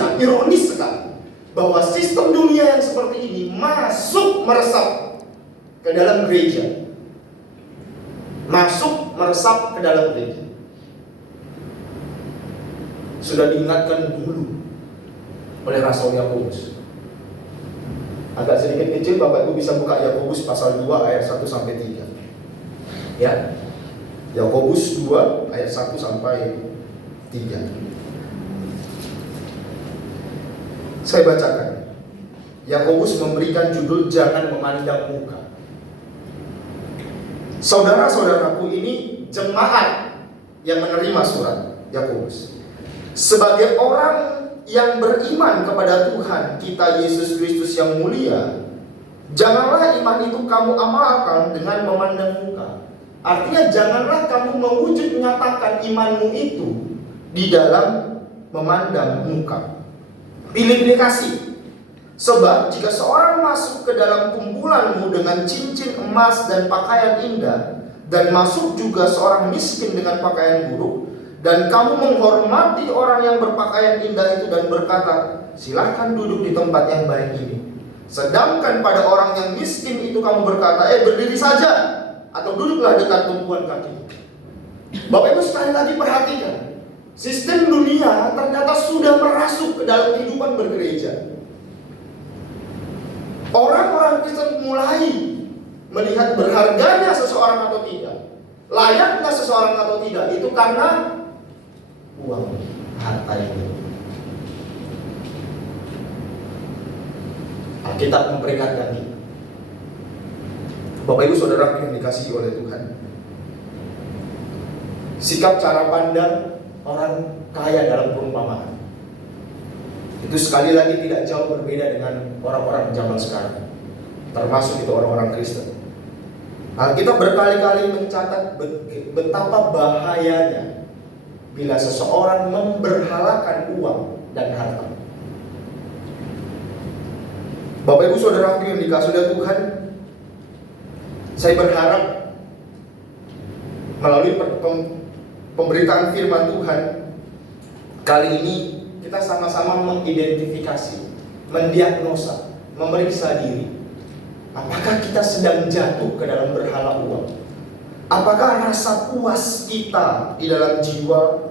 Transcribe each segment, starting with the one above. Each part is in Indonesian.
Ironisnya, ironis sekali, bahwa sistem dunia yang seperti ini masuk meresap ke dalam gereja. Masuk meresap ke dalam gereja. Sudah diingatkan dulu oleh Rasul Yakobus. Agak sedikit kecil, Bapak Ibu bisa buka Yakobus pasal 2 ayat 1 sampai 3. Ya. Yakobus 2 ayat 1 sampai 3. Saya bacakan. Yakobus memberikan judul jangan memandang muka. Saudara-saudaraku, ini jemaat yang menerima surat Yakobus. Sebagai orang yang beriman kepada Tuhan kita Yesus Kristus yang mulia, janganlah iman itu kamu amalkan dengan memandang muka. Artinya janganlah kamu mewujud menyatakan imanmu itu di dalam memandang muka. Pilih-pilih kasih. Sebab jika seorang masuk ke dalam kumpulanmu dengan cincin emas dan pakaian indah, dan masuk juga seorang miskin dengan pakaian buruk, dan kamu menghormati orang yang berpakaian indah itu dan berkata, silakan duduk di tempat yang baik ini, sedangkan pada orang yang miskin itu kamu berkata, berdiri saja, atau duduklah dekat tumpuan kaki. Bapak Ibu sekali lagi perhatikan, sistem dunia ternyata sudah merasuk ke dalam kehidupan bergereja. Orang-orang Kristen mulai melihat berharganya seseorang atau tidak, layaknya seseorang atau tidak, itu karena uang, harta ini. Alkitab memperingatkan kita. Bapak Ibu Saudara yang dikasihi oleh Tuhan, sikap cara pandang orang kaya dalam perumpamaan itu sekali lagi tidak jauh berbeda dengan orang-orang zaman sekarang, termasuk itu orang-orang Kristen. Alkitab berkali-kali mencatat betapa bahayanya bila seseorang memberhalakan uang dan harta. Bapak Ibu Saudara yang dikasihi oleh Tuhan, saya berharap melalui pemberitaan firman Tuhan kali ini kita sama-sama mengidentifikasi, mendiagnosa, memeriksa diri. Apakah kita sedang jatuh ke dalam berhala uang? Apakah rasa puas kita di dalam jiwa?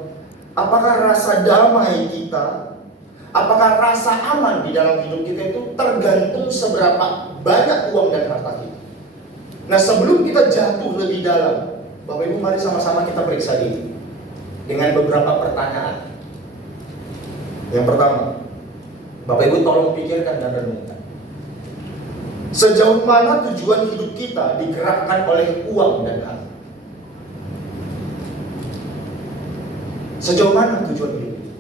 Apakah rasa damai kita? Apakah rasa aman di dalam hidup kita itu tergantung seberapa banyak uang dan harta kita? Nah, sebelum kita jatuh lebih dalam, Bapak Ibu mari sama-sama kita periksa diri dengan beberapa pertanyaan. Yang pertama, Bapak Ibu tolong pikirkan dan renungkan. Sejauh mana tujuan hidup kita digerakkan oleh uang dan harta? Sejauh mana tujuan hidup kita?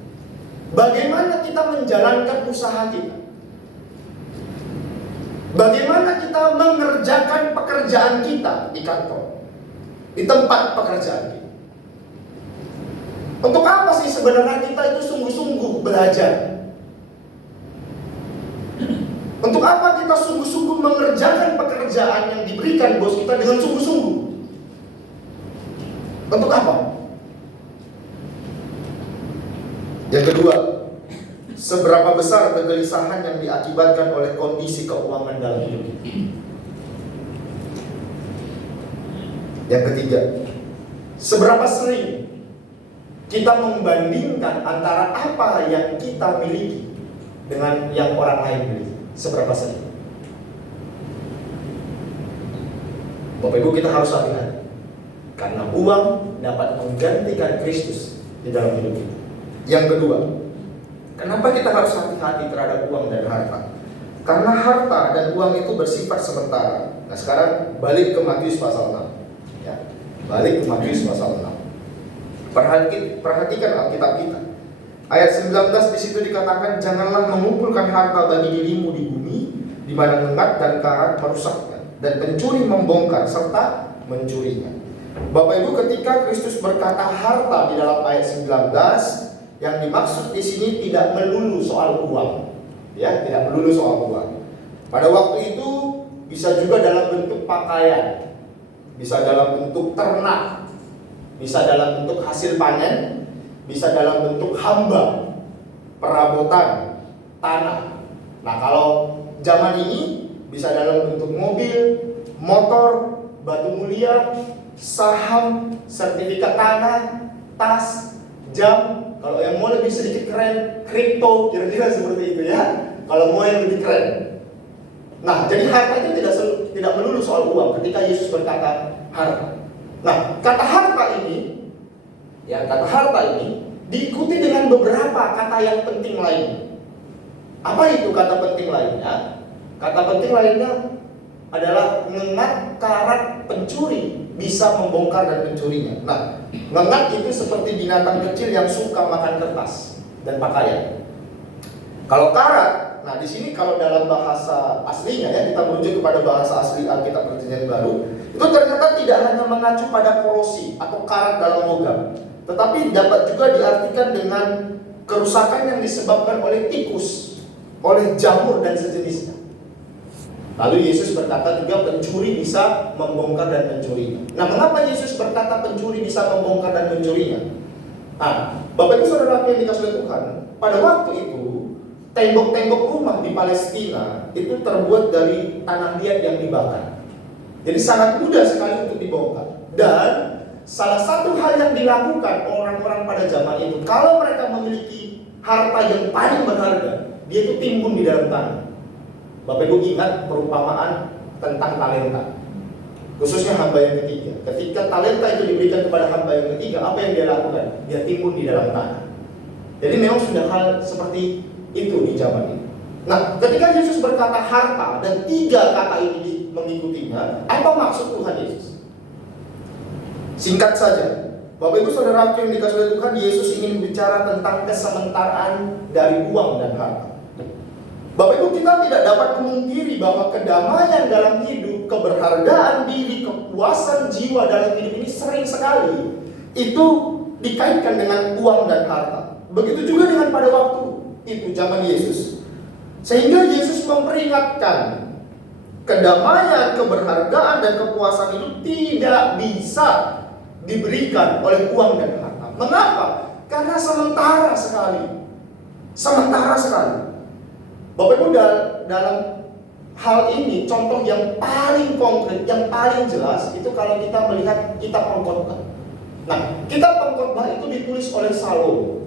Bagaimana kita menjalankan usaha kita? Bagaimana kita mengerjakan pekerjaan kita di kantor, di tempat pekerjaan kita? Untuk apa sih sebenarnya kita itu sungguh-sungguh belajar? Untuk apa kita sungguh-sungguh mengerjakan pekerjaan yang diberikan bos kita dengan sungguh-sungguh? Untuk apa? Yang kedua, seberapa besar kegelisahan yang diakibatkan oleh kondisi keuangan dalam hidup kita? Yang ketiga, seberapa sering kita membandingkan antara apa yang kita miliki dengan yang orang lain miliki? Seberapa sering? Bapak Ibu, kita harus hati-hati, karena uang dapat menggantikan Kristus di dalam hidup kita. Yang kedua, kenapa kita harus hati-hati terhadap uang dan harta? Karena harta dan uang itu bersifat sementara. Nah, sekarang balik ke Matius pasal 6. Ya, balik ke Matius pasal 6. Perhatikan Alkitab kita. Ayat 19 di situ dikatakan, janganlah mengumpulkan harta bagi dirimu di bumi, di mana lengat dan karat merusaknya, dan pencuri membongkar serta mencurinya. Bapak Ibu, ketika Kristus berkata harta di dalam ayat 19, yang dimaksud di sini tidak melulu soal uang, ya, tidak melulu soal uang. Pada waktu itu bisa juga dalam bentuk pakaian, bisa dalam bentuk ternak, bisa dalam bentuk hasil panen, bisa dalam bentuk hamba. perabotan, tanah. Nah, kalau zaman ini bisa dalam bentuk mobil, motor, batu mulia, saham, sertifikat tanah, tas, jam. Kalau yang mau lebih sedikit keren, kripto, kira-kira seperti itu ya. Kalau mau yang lebih keren. Nah, jadi harta itu tidak melulu soal uang ketika Yesus berkata harta. Nah, kata harta ini diikuti dengan beberapa kata yang penting lainnya. Apa itu kata penting lainnya? Kata penting lainnya adalah ngengat, karat, pencuri bisa membongkar dan mencurinya. Nah, ngengat itu seperti binatang kecil yang suka makan kertas dan pakaian. Kalau karat, nah di sini kalau dalam bahasa aslinya ya, kita merujuk kepada bahasa asli Alkitab Perjanjian Baru, itu ternyata tidak hanya mengacu pada korosi atau karat dalam logam, tetapi dapat juga diartikan dengan kerusakan yang disebabkan oleh tikus, oleh jamur dan sejenisnya. Lalu Yesus berkata juga pencuri bisa membongkar dan mencurinya. Nah, mengapa Yesus berkata pencuri bisa membongkar dan mencurinya? Nah, Bapak Ibu Saudara yang dikasihi oleh Tuhan, pada waktu itu tembok-tembok rumah di Palestina itu terbuat dari tanah liat yang dibakar. Jadi sangat mudah sekali untuk dibongkar. Dan salah satu hal yang dilakukan orang-orang pada zaman itu, kalau mereka memiliki harta yang paling berharga, dia itu timbun di dalam tanah. Bapak Ibu ingat perumpamaan tentang talenta, khususnya hamba yang ketiga. Ketika talenta itu diberikan kepada hamba yang ketiga, apa yang dia lakukan? Dia timbun di dalam tanah. Jadi memang sudah hal seperti itu di zaman ini. Nah, ketika Yesus berkata harta dan 3 kata ini mengikutinya, apa maksud Tuhan Yesus? Singkat saja, Bapak Ibu Saudara yang dikasihi oleh Tuhan, Yesus ingin bicara tentang kesementaraan dari uang dan harta. Bapak Ibu, kita tidak dapat memungkiri bahwa kedamaian dalam hidup, keberhargaan diri, kepuasan jiwa dalam hidup ini sering sekali itu dikaitkan dengan uang dan harta. Begitu juga dengan pada waktu itu zaman Yesus. Sehingga Yesus memperingatkan kedamaian, keberhargaan dan kepuasan itu tidak bisa diberikan oleh uang dan harta. Mengapa? Karena sementara sekali. Sementara sekali. Bapak Ibu, dalam hal ini contoh yang paling konkret, yang paling jelas itu kalau kita melihat kitab Pengkhotbah. Nah, kitab Pengkhotbah itu ditulis oleh Salomo.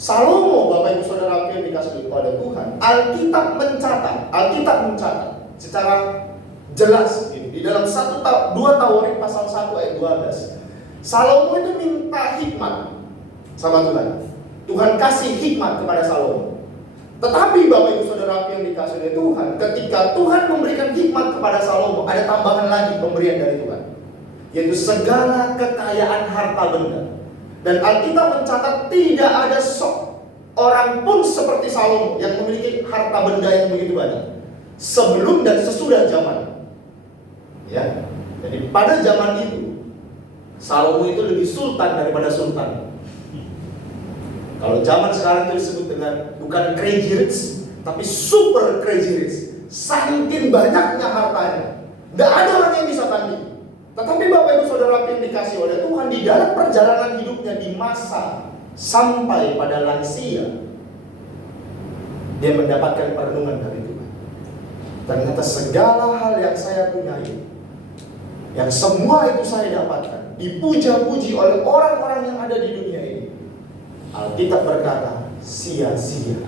Salomo, Bapak Ibu Saudara yang dikasihi oleh Tuhan, Alkitab mencatat secara jelas di dalam 2 Tawarik pasal 1 ayat 12. Salomo itu minta hikmat sama Tuhan. Tuhan kasih hikmat kepada Salomo. Tetapi Bapak Ibu Saudara yang dikasihi oleh Tuhan, ketika Tuhan memberikan hikmat kepada Salomo, ada tambahan lagi pemberian dari Tuhan, yaitu segala kekayaan harta benda. Dan Alkitab mencatat tidak ada orang pun seperti Salomo yang memiliki harta benda yang begitu banyak sebelum dan sesudah zaman. Ya, jadi pada zaman itu Salomo itu lebih sultan daripada sultan. Kalau zaman sekarang itu disebut dengan bukan crazy rich, tapi super crazy rich. Saking banyaknya hartanya, tidak ada orang yang bisa tanding. Tetapi Bapak Ibu Saudara yang dikasihi oleh Tuhan, di dalam perjalanan hidupnya di masa sampai pada lansia, dia mendapatkan perenungan dari Tuhan. Ternyata segala hal yang saya punyai, yang semua itu saya dapatkan, dipuja-puji oleh orang-orang yang ada di dunia ini, Alkitab berkata sia-sia.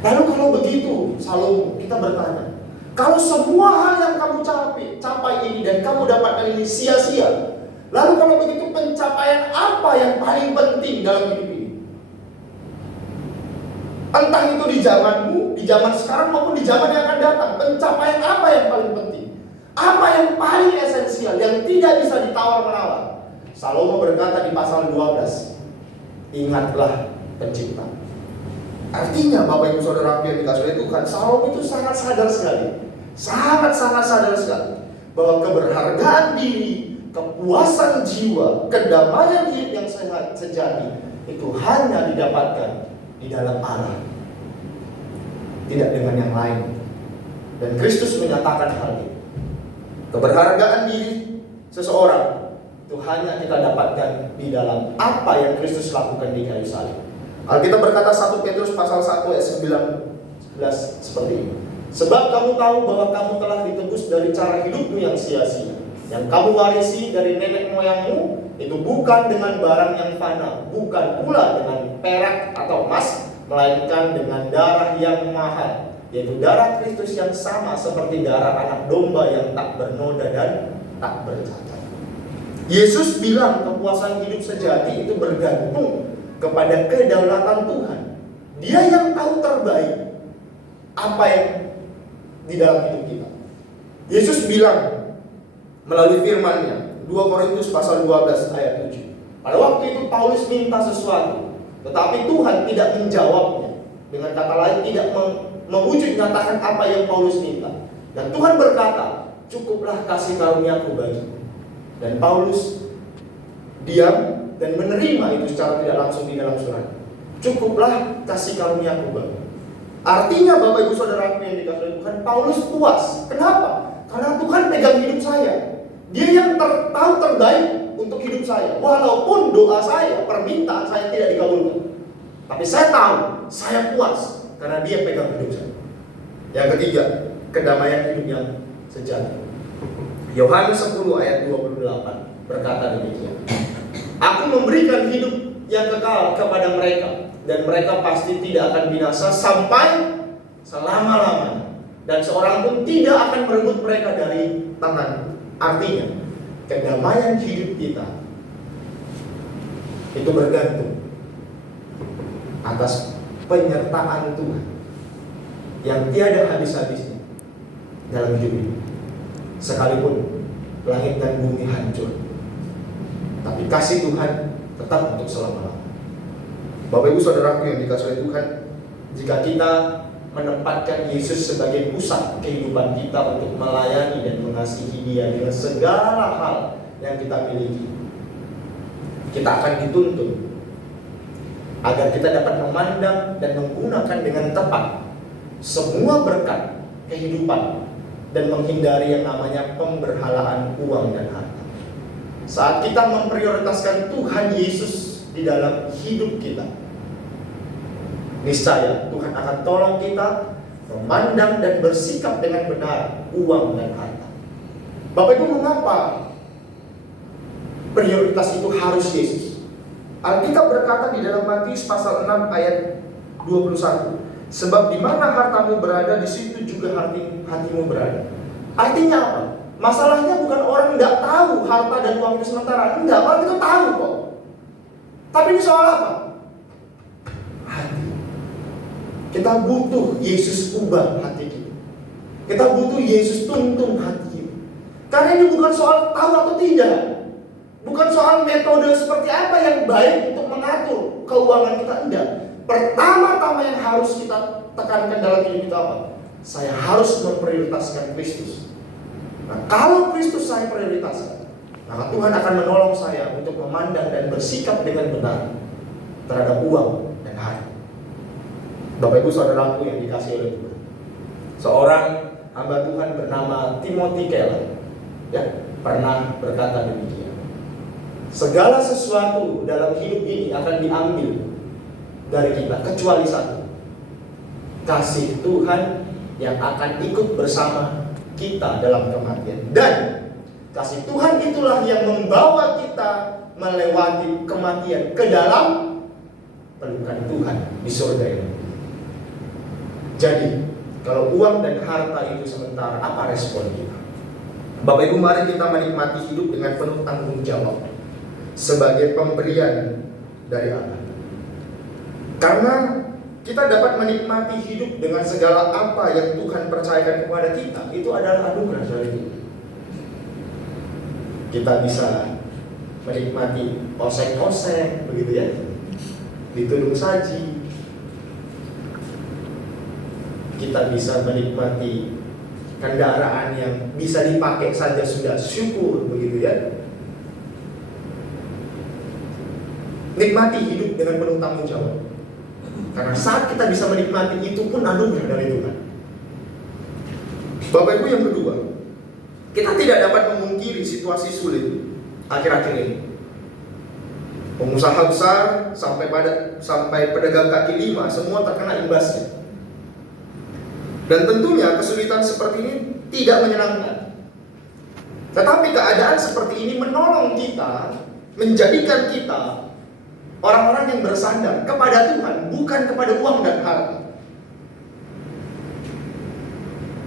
Lalu kalau begitu, Salomo, kita bertanya, kalau semua hal yang kamu capai ini dan kamu dapatkan ini sia-sia, lalu kalau begitu pencapaian apa yang paling penting dalam hidup ini? Entah itu di zamanmu, di zaman sekarang maupun di zaman yang akan datang, pencapaian apa yang paling penting? Apa yang paling esensial, yang tidak bisa ditawar-menawar? Salomo berkata di pasal 12, ingatlah pencipta. Artinya Bapak Ibu Saudara yang dikasihi oleh Tuhan, Salomo itu sangat sadar sekali, sangat-sangat sadar sekali bahwa keberhargaan diri, kepuasan jiwa, kedamaian hidup yang sehat sejati itu hanya didapatkan di dalam Allah, tidak dengan yang lain. Dan Kristus menyatakan hal itu. Keberhargaan diri seseorang itu hanya kita dapatkan di dalam apa yang Kristus lakukan di kayu salib. Alkitab berkata 1 Petrus pasal 1 ayat 19 seperti ini. Sebab kamu tahu bahwa kamu telah ditebus dari cara hidupmu yang sia-sia, yang kamu warisi dari nenek moyangmu, itu bukan dengan barang yang fana, bukan pula dengan perak atau emas, melainkan dengan darah yang mahal, yaitu darah Kristus yang sama seperti darah anak domba yang tak bernoda dan tak bercacat. Yesus bilang kepuasan hidup sejati itu bergantung kepada kedaulatan Tuhan. Dia yang tahu terbaik apa yang di dalam hidup kita. Yesus bilang melalui firman-Nya, 2 Korintus pasal 12 ayat 7. Pada waktu itu Paulus minta sesuatu, tetapi Tuhan tidak menjawabnya. Dengan kata lain, tidak mewujud nyatakan apa yang Paulus minta. Dan Tuhan berkata, cukuplah kasih karuniaku bagimu. Dan Paulus diam dan menerima itu secara tidak langsung di dalam surat. Cukuplah kasih karuniaku bagimu. Artinya Bapak Ibu Saudaraku yang dikasihi Tuhan, Paulus puas. Kenapa? Karena Tuhan pegang hidup saya. Dia yang tahu terbaik untuk hidup saya. Walaupun doa saya, permintaan saya tidak dikabulkan, tapi saya tahu, saya puas karena Dia pegang hidup saya. Yang ketiga, kedamaian hidup yang sejati. Yohanes 10 ayat 28 berkata demikian. Aku memberikan hidup yang kekal kepada mereka, dan mereka pasti tidak akan binasa sampai selama-lamanya, dan seorang pun tidak akan merebut mereka dari tangan. Artinya, kedamaian hidup kita itu bergantung atas penyertaan Tuhan yang tiada habis-habisnya dalam hidup ini. Sekalipun langit dan bumi hancur, tapi kasih Tuhan tetap untuk selama-lamanya. Bapak Ibu Saudaraku yang dikasihi Tuhan, jika kita menempatkan Yesus sebagai pusat kehidupan kita untuk melayani dan mengasihi Dia dengan segala hal yang kita miliki, kita akan dituntun agar kita dapat memandang dan menggunakan dengan tepat semua berkat kehidupan dan menghindari yang namanya pemberhalaan uang dan harta. Saat kita memprioritaskan Tuhan Yesus di dalam hidup kita, niscaya Tuhan akan tolong kita memandang dan bersikap dengan benar uang dan harta. Bapak Ibu, mengapa prioritas itu harus Yesus? Alkitab berkata di dalam Matius pasal 6 ayat 21, sebab di mana hartamu berada, di situ juga hatimu berada. Artinya apa? Masalahnya bukan orang nggak tahu harta dan uang itu sementara. Enggak, orang itu tahu kok. Tapi ini soal apa? Hati. Kita butuh Yesus ubah hati kita. Kita butuh Yesus tuntun hati kita. Karena ini bukan soal tahu atau tidak. Bukan soal metode seperti apa yang baik untuk mengatur keuangan kita. Enggak. Pertama-tama yang harus kita tekankan dalam hidup kita apa? Saya harus memprioritaskan Kristus. Nah, kalau Kristus saya prioritaskan, maka Tuhan akan menolong saya untuk memandang dan bersikap dengan benar terhadap uang dan harta. Bapak Ibu Saudaraku yang dikasihi oleh Tuhan, seorang hamba Tuhan bernama Timothy Keller pernah berkata demikian. Segala sesuatu dalam hidup ini akan diambil dari kita kecuali satu, kasih Tuhan yang akan ikut bersama kita dalam kematian. Dan kasih Tuhan itulah yang membawa kita melewati kematian ke dalam pelukan Tuhan di surga ini. Jadi kalau uang dan harta itu sementara, apa respon kita? Bapak Ibu, mari kita menikmati hidup dengan penuh tanggung jawab sebagai pemberian dari Allah. Karena kita dapat menikmati hidup dengan segala apa yang Tuhan percayakan kepada kita. Itu adalah anugerah dari Tuhan. Kita bisa menikmati oseng-oseng, begitu ya, ditudung saji. Kita bisa menikmati kendaraan yang bisa dipakai saja sudah syukur, begitu ya. Nikmati hidup dengan penuh tanggung jawab. Karena saat kita bisa menikmati itu pun anugerah dari Tuhan. Bapak Ibu, yang kedua, kita tidak dapat memungkiri situasi sulit akhir-akhir ini. Pengusaha besar sampai pedagang kaki lima semua terkena imbasnya. Dan tentunya kesulitan seperti ini tidak menyenangkan. Tetapi keadaan seperti ini menolong kita, menjadikan kita orang-orang yang bersandar kepada Tuhan, bukan kepada uang dan harta.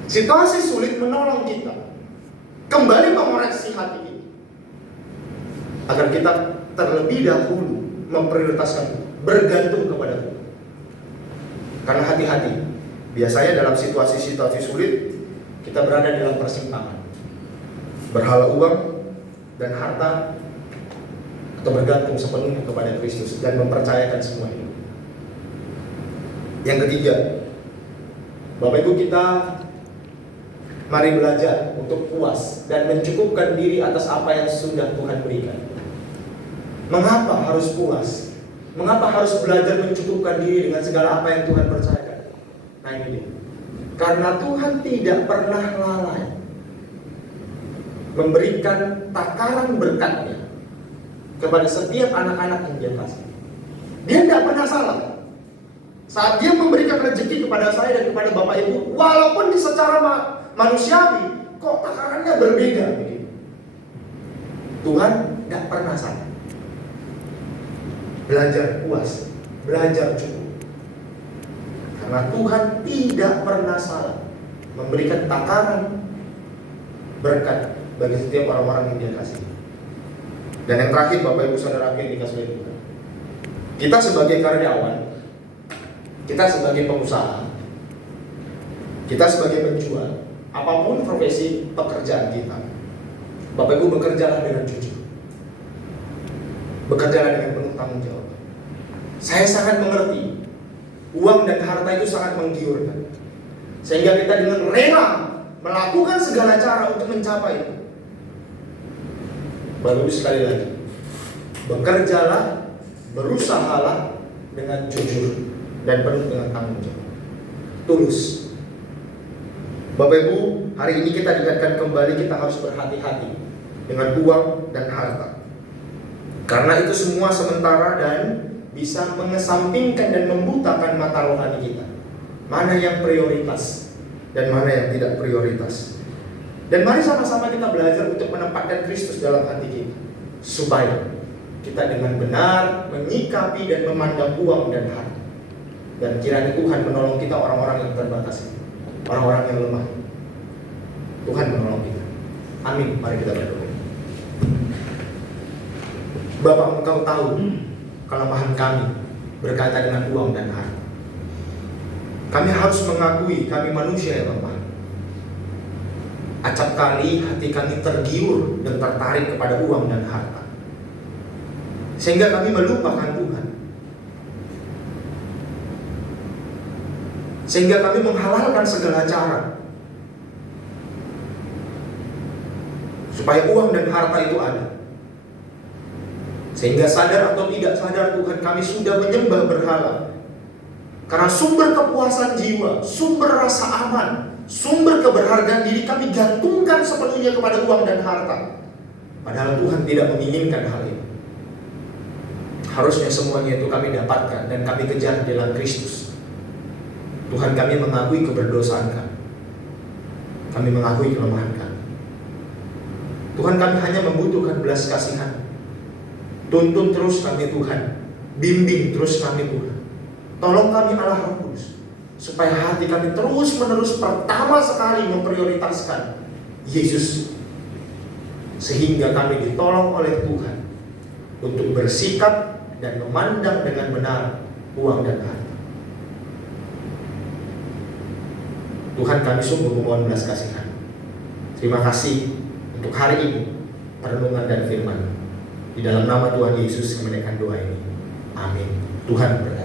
Situasi sulit menolong kita kembali mengoreksi hati kita, agar kita terlebih dahulu memprioritaskan bergantung kepada Tuhan. Karena hati-hati, biasanya dalam situasi-situasi sulit kita berada dalam persimpangan, berhala uang dan harta, atau bergantung sepenuhnya kepada Kristus dan mempercayakan semua ini. Yang ketiga, Bapak Ibu, kita mari belajar untuk puas dan mencukupkan diri atas apa yang sudah Tuhan berikan. Mengapa harus puas? Mengapa harus belajar mencukupkan diri dengan segala apa yang Tuhan percayakan? Nah ini dia. Karena Tuhan tidak pernah lalai memberikan takaran berkatnya kepada setiap anak-anak yang Dia kasih. Dia tidak pernah salah. Saat Dia memberikan rezeki kepada saya dan kepada Bapak Ibu, walaupun di secara manusiawi kok takarannya berbeda begitu, Tuhan tidak pernah salah. Belajar puas, belajar cukup, karena Tuhan tidak pernah salah memberikan takaran berkat bagi setiap orang-orang yang Dia kasih. Dan yang terakhir, Bapak Ibu Saudara yang dikasih oleh Tuhan, kita sebagai karyawan, kita sebagai pengusaha, kita sebagai penjual, apapun profesi pekerjaan kita, Bapak Ibu bekerjalah dengan jujur, bekerjalah dengan penuh tanggung jawab. Saya sangat mengerti, uang dan harta itu sangat menggiurkan, sehingga kita dengan rela melakukan segala cara untuk mencapai itu. Baru sekali lagi, bekerjalah, berusahalah dengan jujur dan penuh dengan tanggung jawab, tulus. Bapak Ibu, hari ini kita diingatkan kembali, kita harus berhati-hati dengan uang dan harta, karena itu semua sementara dan bisa mengesampingkan dan membutakan mata rohani kita. Mana yang prioritas dan mana yang tidak prioritas. Dan mari sama-sama kita belajar untuk menempatkan Kristus dalam hati kita, supaya kita dengan benar menyikapi dan memandang uang dan harta. Dan kiranya Tuhan menolong kita, orang-orang yang terbatas, orang-orang yang lemah. Tuhan menolong kita. Amin. Mari kita berdoa. Bapa, Engkau tahu kelemahan kami berkaitan dengan uang dan harta. Kami harus mengakui kami manusia yang lemah. Acap kali hati kami tergiur dan tertarik kepada uang dan harta, sehingga kami melupakan Tuhan, sehingga kami menghalalkan segala cara supaya uang dan harta itu ada. Sehingga sadar atau tidak sadar Tuhan, kami sudah menyembah berhala. Karena sumber kepuasan jiwa, sumber rasa aman, sumber keberhargaan diri kami gantungkan sepenuhnya kepada uang dan harta. Padahal Tuhan tidak menginginkan hal itu. Harusnya semuanya itu kami dapatkan dan kami kejar dalam Kristus. Tuhan, kami mengakui keberdosaan kami. Kami mengakui kelemahan kami. Tuhan, kami hanya membutuhkan belas kasihan. Tuntun terus kami Tuhan, bimbing terus kami Tuhan. Tolong kami Allah Roh Kudus, supaya hati kami terus menerus pertama sekali memprioritaskan Yesus, sehingga kami ditolong oleh Tuhan untuk bersikap dan memandang dengan benar uang dan harta. Tuhan, kami sungguh memohon belas kasihan. Terima kasih untuk hari ini, perenungan dan firman. Di dalam nama Tuhan Yesus kemenangkan doa ini. Amin. Tuhan berkati.